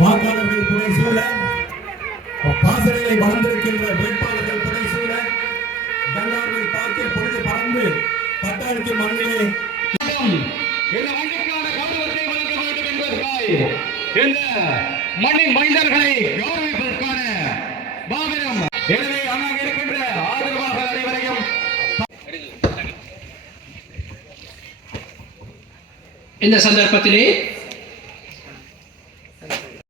வாக்காளர்கள் புனை சூழல் பாசறையை வளர்ந்திருக்கின்ற வேட்பாளர்கள் புடை சூழ. கங்கார்கள் பார்க்கில் பொழுது பறந்து பட்டாளத்தின் மண்ணிலே. இந்த மண்ணுக்கான கௌரவத்தை வழங்க வேண்டும் என்பதற்காய் இந்த மண்ணின் மைந்தர்களை கௌரவிப்பதற்கான மாபெரும். எனவே அங்கே இருக்கின்ற ஆதரவாக அனைவரையும் இந்த சந்தர்ப்பத்திலே